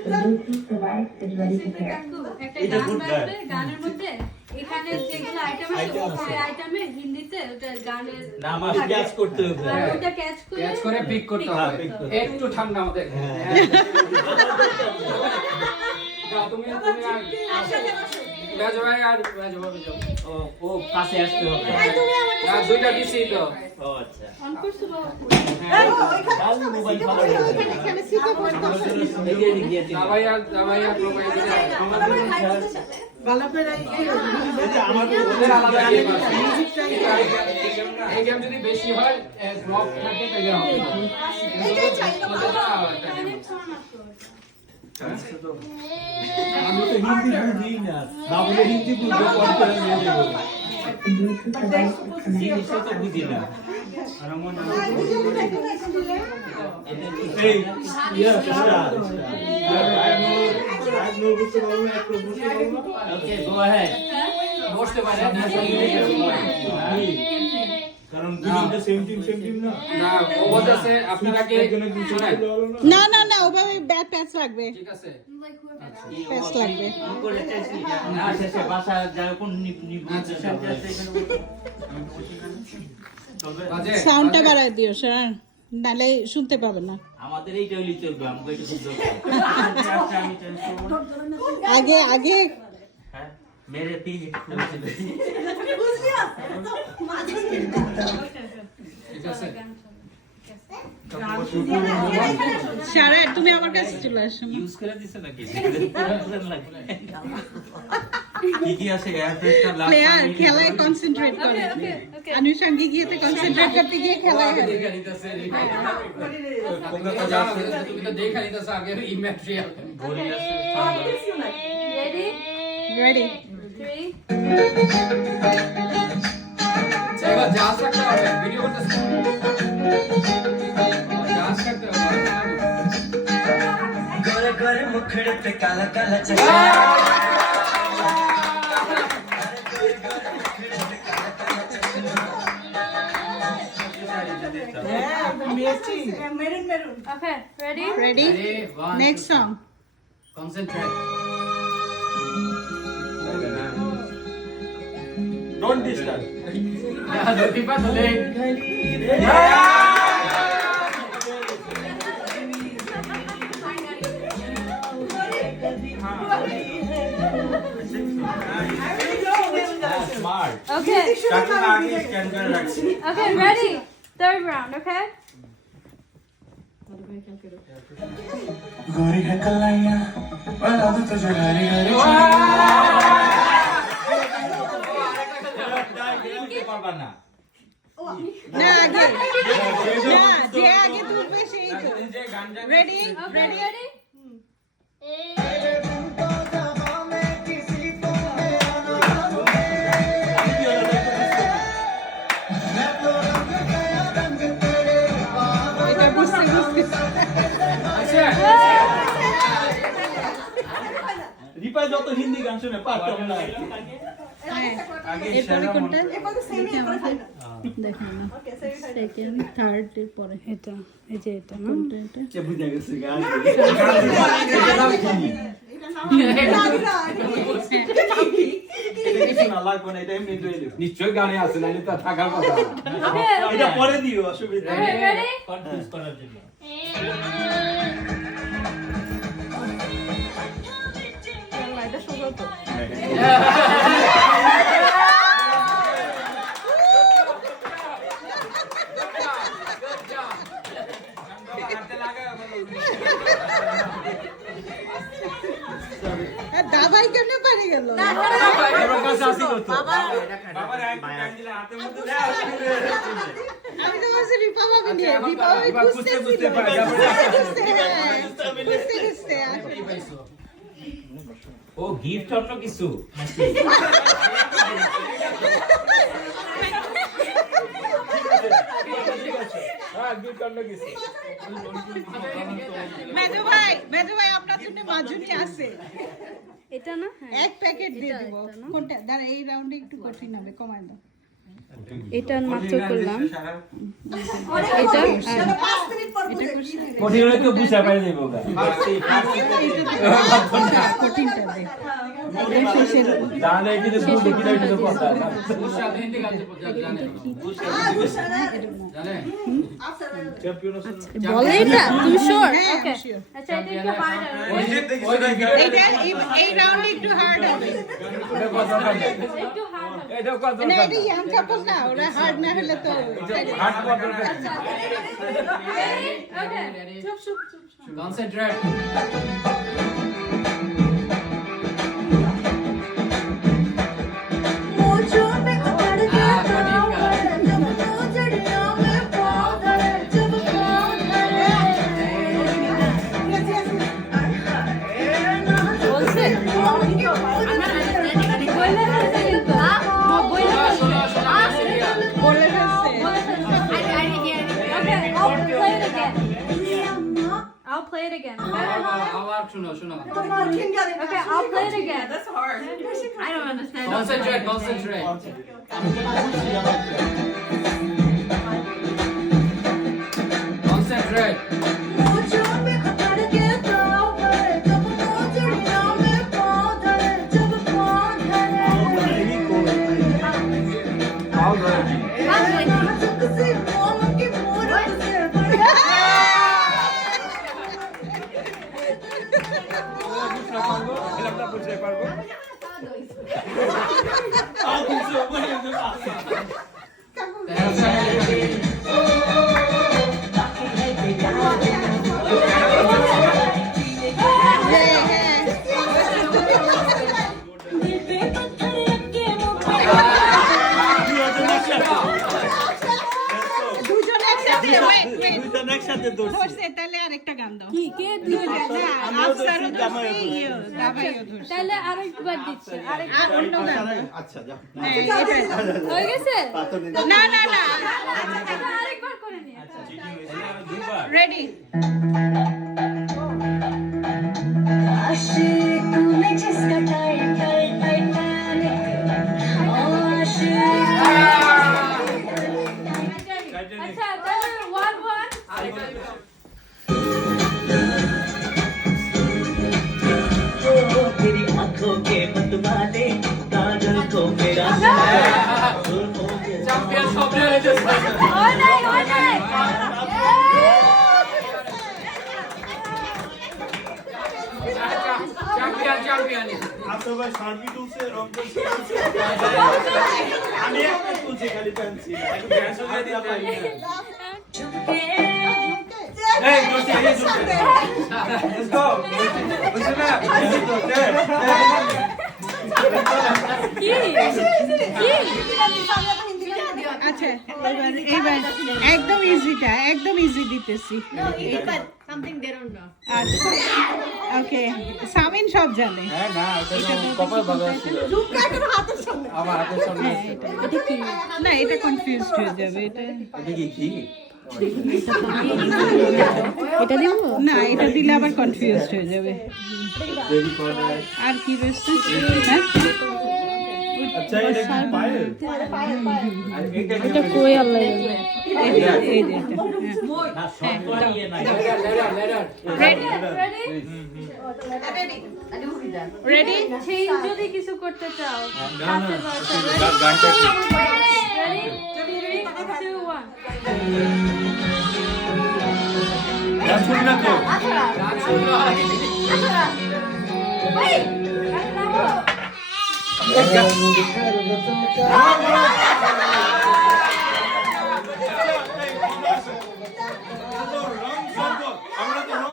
একটা গান বাজবে, গানের মধ্যে এখানে যেগুলো আইটেম আছে ওই আইটেমে হিন্দিতে ওটা গানের নাম ক্যাচ করতে হবে, আর ওটা ক্যাচ করে পিক করতে হবে। একটু ঠান্ডা আমাদের। যাও তুমি রাজু ভাই আর রাজু ভাই যাও। ও কাছে আসতে হবে। না দুইটা দিছি তো। ও আচ্ছা, অন করছো বাবা? তাহলে মোবাইল ভালো হবে। দাবাইয়া প্রোভাইড করে আমাদের ভালো করে এটা আমার ওদের আলাদা গেম আছে। এই গেম যদি বেশি হয় ব্লক থাকে তাহলে হবে। এইটাই চাই না ওদের জন্য আলাদা গেম আছে। আমি তো হিন্দি বুঝি না, না বলে হিন্দি বুঝবো কোন করে নিয়ে দেবো, জিনিসটা তো বুঝি না। আর মন এই ইয়া স্টার ওকে গো অ্যাহেড বসতে পারে না কারণ দুটো সেম টিম না। না ও বলতেছে আপনারা কি শুনেন না না না ওভাবে ব্যাট প্যাচ রাখবে ঠিক আছে প্যাচ লাগবে না শেষে বাসা যায় কোন নিবন্ধন বাজে সাউন্ডটা বাড়ায় দিও স্যার নালে শুনতে পাবে না আমাদের এইটা হইলে চলবে, আমাকে এটা খুব আগে আগে হ্যাঁ মেরে তিন ঠিক আছে সারা তুমি আমার কাছে চলে আসো ইউজ করে দিছে নাকি কি কি আছে এয়ার ফ্রেশনার লাস্ট প্লেয়ার খেলায় কনসেন্ট্রেট করে আনুষঙ্গিক গিয়েতে কনসেন্ট্রেট করতে গিয়ে খেলায় হারে। দেখা নিতেছে তোমরা তো জানো তুমি তো দেখা নিতেছ আগে ইম্যাটেরিয়াল ঘড়ি আছে রেডি রেডি 3 এবার জাস রাখতে হবে ভিডিও করতেছ জাস রাখতে হবে गोरे गोरे मुखड़े पे काला काला चश्मा okay ready ready next song concentrate don't disturb FIFA to leg smart Okay. টাকা আগে স্ক্যান করে রাখছি Okay, ready? Third round, okay? गोरी है कलाइया बना दो तुझे हरी हरी পারবা না না আগে না যে আগে তুলবে সেই তো রেডি Okay, ready? এটা বুঝতে বুঝতে আচ্ছা রিপাই যত হিন্দি গান শুনে পারতাম না আগে এরপরে কোনটা হ্যাঁ দেখো না সেকেন্ড থার্ড এর পরে এটা এই যে এটা না এটা কে বুঝা গেছে গান এটা কিছু না লাগবে না, এটা এমনি ধরে নিশ্চয় গানে আছে নালে তো থাকার কথা Okay, এটা okay. পরে দিও, অসুবিধা Okay, ready? কনফিউজ করার জন্য দাবাই কেমনে পারে গেল আমার কাছে আসি করতে আমি তো বলছি রিপা ভাবি নিয়ে রিপা ভাবি এবার খুঁজতে খুঁজতে পারে, খুঁজতে ও গিফট অন্য কিছু মেজো ভাই আপনার জন্য মাজুনি আছে এটা না? হ্যাঁ। এক প্যাকেট দিয়ে এটা দেব একটা না? কোনটা দাঁড়া এই রাউন্ডে একটু কঠিন হবে কমায় দাও এটা মাত্র করলাম এটা কঠিন হলে তো বুঝা পাই যাইব গা কঠিনটা দে জানে কিন্তু ভুল দেখি না কিন্তু কথা উষা হিন্দি গান জানে জানে চ্যাম্পিয়ন বলে এটা তুমি শিওর হ্যাঁ, ওকে I'm sure. আচ্ছা এটা একটু হার্ড এইটা এই রাউন্ড একটু হার্ড হবে একটু হার্ড হবে এটা কত না এটা ইয়াং কাপল না ওরা হার্ড না হলে তো হার্ড কত আচ্ছা ওকে চুপ চুপ চুপ কনসেন্ট্রেট বলছে বলে ফেলছে কিন্তু বলে বলে ফেলছে I'll play it again. আবার শুনো শুনো Okay, I'll play it again. That's hard. I don't understand. Concentrate concentrate concentrate দুজন একসাথে ওয়েট দুইজন একসাথে দৌড়ছে ধরছে তাহলে আরেকটা গান দাও কি কে দুইজন আফসারও ধরছে ইয়ে দাবাইও ধরছে তাহলে আরেকবার দিচ্ছি আরেকবার আর অন্য গান দাও। আচ্ছা যাও হ্যাঁ, এটা হয়ে গেছে না না না আরেকবার করে নি দুইবার রেডি আচ্ছা তাহলে ওয়ান ওয়ান तेरी आंखों के मतवाले काजल को मेरा চ্যাম্পিয়ন সব হয়েছে ওই নাই ওই নাই চ্যাম্পিয়ন চ্যাম্পিয়ন আপনার ভাই সার্ভি তুলছে রংপুর আমি একটা তুলছি খালি পেন্সিল এখন গ্যাস হয়ে দিয়ে পাই না এই দোস্ত এই দোস্ত লেটস গো বুঝছ না কি কি আচ্ছা এইবার একদম ইজি দিতেছি আচ্ছা ওকে সামিন সব জানে হ্যাঁ না এটা কপাল ভালো ছিল আমার হাতের সামনে হ্যাঁ, এটা কি না এটা কনফিউজড হয়ে যাবে এটা এটা কি এটা দিব না এটা দিলে আবার কনফিউজড হয়ে যাবে দেরি করে আর কি রয়েছে হ্যাঁ আচ্ছা এটা কি পায়েল আর এটা এটা কই আল্লাহ এই যে এটা না সব তো আর ইয়ে নাই রেডি চেঞ্জ যদি কিছু করতে চাও না, না, গানটা গানটা কি? রেডি 3 2 1 গান শুনি না তো Wait! গান